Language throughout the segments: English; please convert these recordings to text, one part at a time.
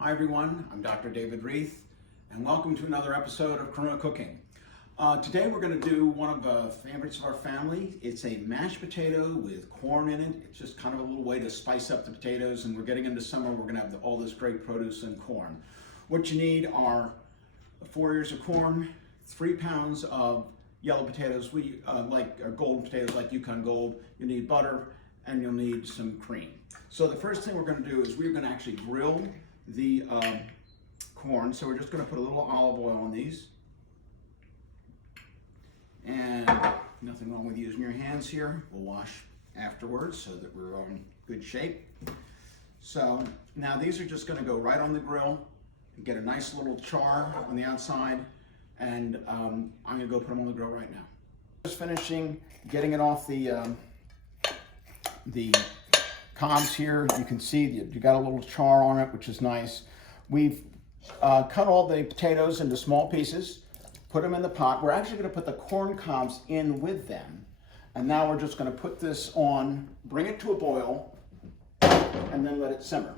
Hi everyone, I'm Dr. David Reath, and welcome to another episode of Corona Cooking. Today we're going to do one of the favorites of our family. It's a mashed potato with corn in it. It's just kind of a little way to spice up the potatoes, and we're getting into summer, we're going to have all this great produce and corn. What you need are 4 ears of corn, 3 pounds of yellow potatoes, golden potatoes like Yukon Gold. You need butter, and you'll need some cream. So the first thing we're going to do is we're going to actually grill the corn. So we're just going to put a little olive oil on these. And nothing wrong with using your hands here. We'll wash afterwards so that we're in good shape. So now these are just going to go right on the grill and get a nice little char on the outside. And I'm going to go put them on the grill right now. Just finishing getting it off the cobs here. You can see you got a little char on it, which is nice. We've cut all the potatoes into small pieces, put them in the pot. We're actually going to put the corn cobs in with them. And now we're just going to put this on, bring it to a boil, and then let it simmer.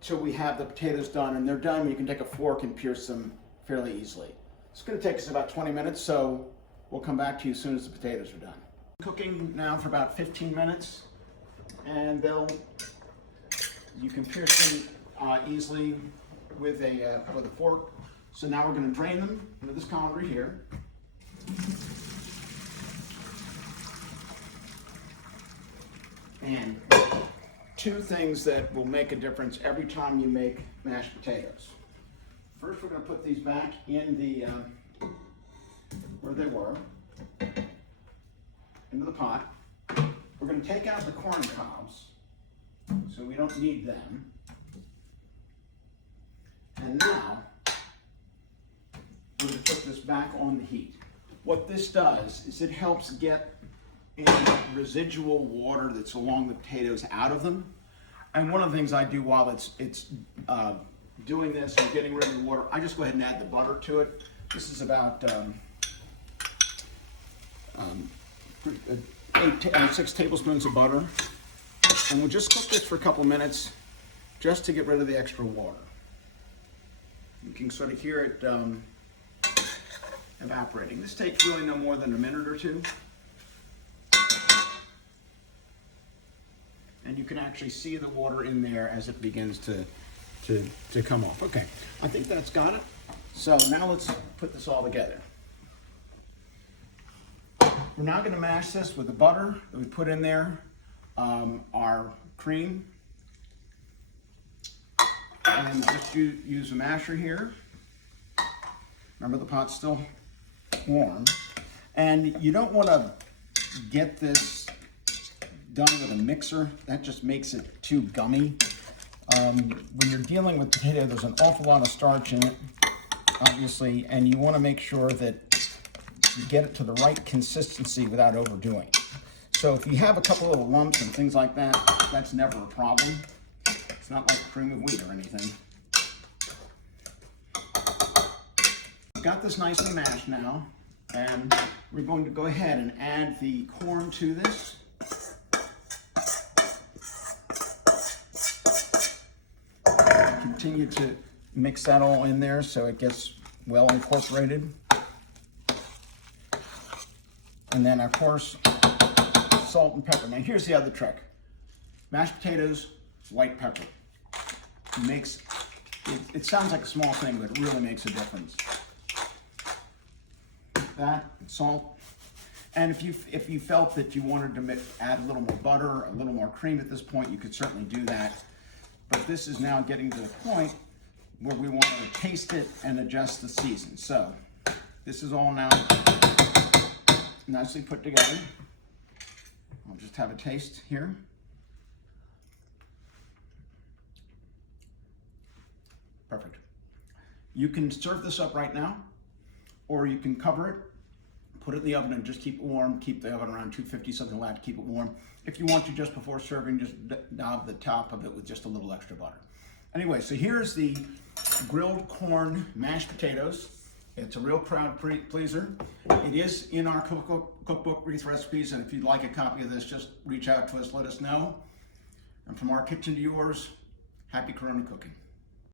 Till we have the potatoes done, and they're done. You can take a fork and pierce them fairly easily. It's going to take us about 20 minutes, so we'll come back to you as soon as the potatoes are done. Cooking now for about 15 minutes. And you can pierce them easily with a fork. So now we're going to drain them into this colander here. And two things that will make a difference every time you make mashed potatoes. First, we're going to put these back in the where they were, into the pot. We're going to take out the corn cobs, so we don't need them. And now, we're going to put this back on the heat. What this does is it helps get any residual water that's along the potatoes out of them. And one of the things I do while it's doing this and getting rid of the water, I just go ahead and add the butter to it. This is about 6 tablespoons of butter, and we'll just cook this for a couple minutes just to get rid of the extra water. You can sort of hear it evaporating. This takes really no more than a minute or two, and you can actually see the water in there as it begins to come off. Okay, I think that's got it. So now let's put this all together. We're now going to mash this with the butter that we put in there, our cream, and just use a masher here. Remember, the pot's still warm. And you don't want to get this done with a mixer. That just makes it too gummy. When you're dealing with potato, there's an awful lot of starch in it, obviously, and you want to make sure that you get it to the right consistency without overdoing it. So if you have a couple little lumps and things like that, that's never a problem. It's not like cream of wheat or anything. I've got this nicely mashed now, and we're going to go ahead and add the corn to this. Continue to mix that all in there so it gets well incorporated. And then, of course, salt and pepper. Now, here's the other trick. Mashed potatoes, white pepper. It sounds like a small thing, but it really makes a difference. That, salt. And if you felt that you wanted to add a little more butter, a little more cream at this point, you could certainly do that. But this is now getting to the point where we want to taste it and adjust the season. So, this is all now nicely put together. I'll just have a taste here. Perfect. You can serve this up right now, or you can cover it, put it in the oven and just keep it warm. Keep the oven around 250, something like that, to keep it warm. If you want to, just before serving, just daub the top of it with just a little extra butter. Anyway, so here's the grilled corn mashed potatoes. It's a real crowd pleaser. It is in our cookbook, Reath recipes, and if you'd like a copy of this, just reach out to us, let us know. And from our kitchen to yours, Happy Corona cooking.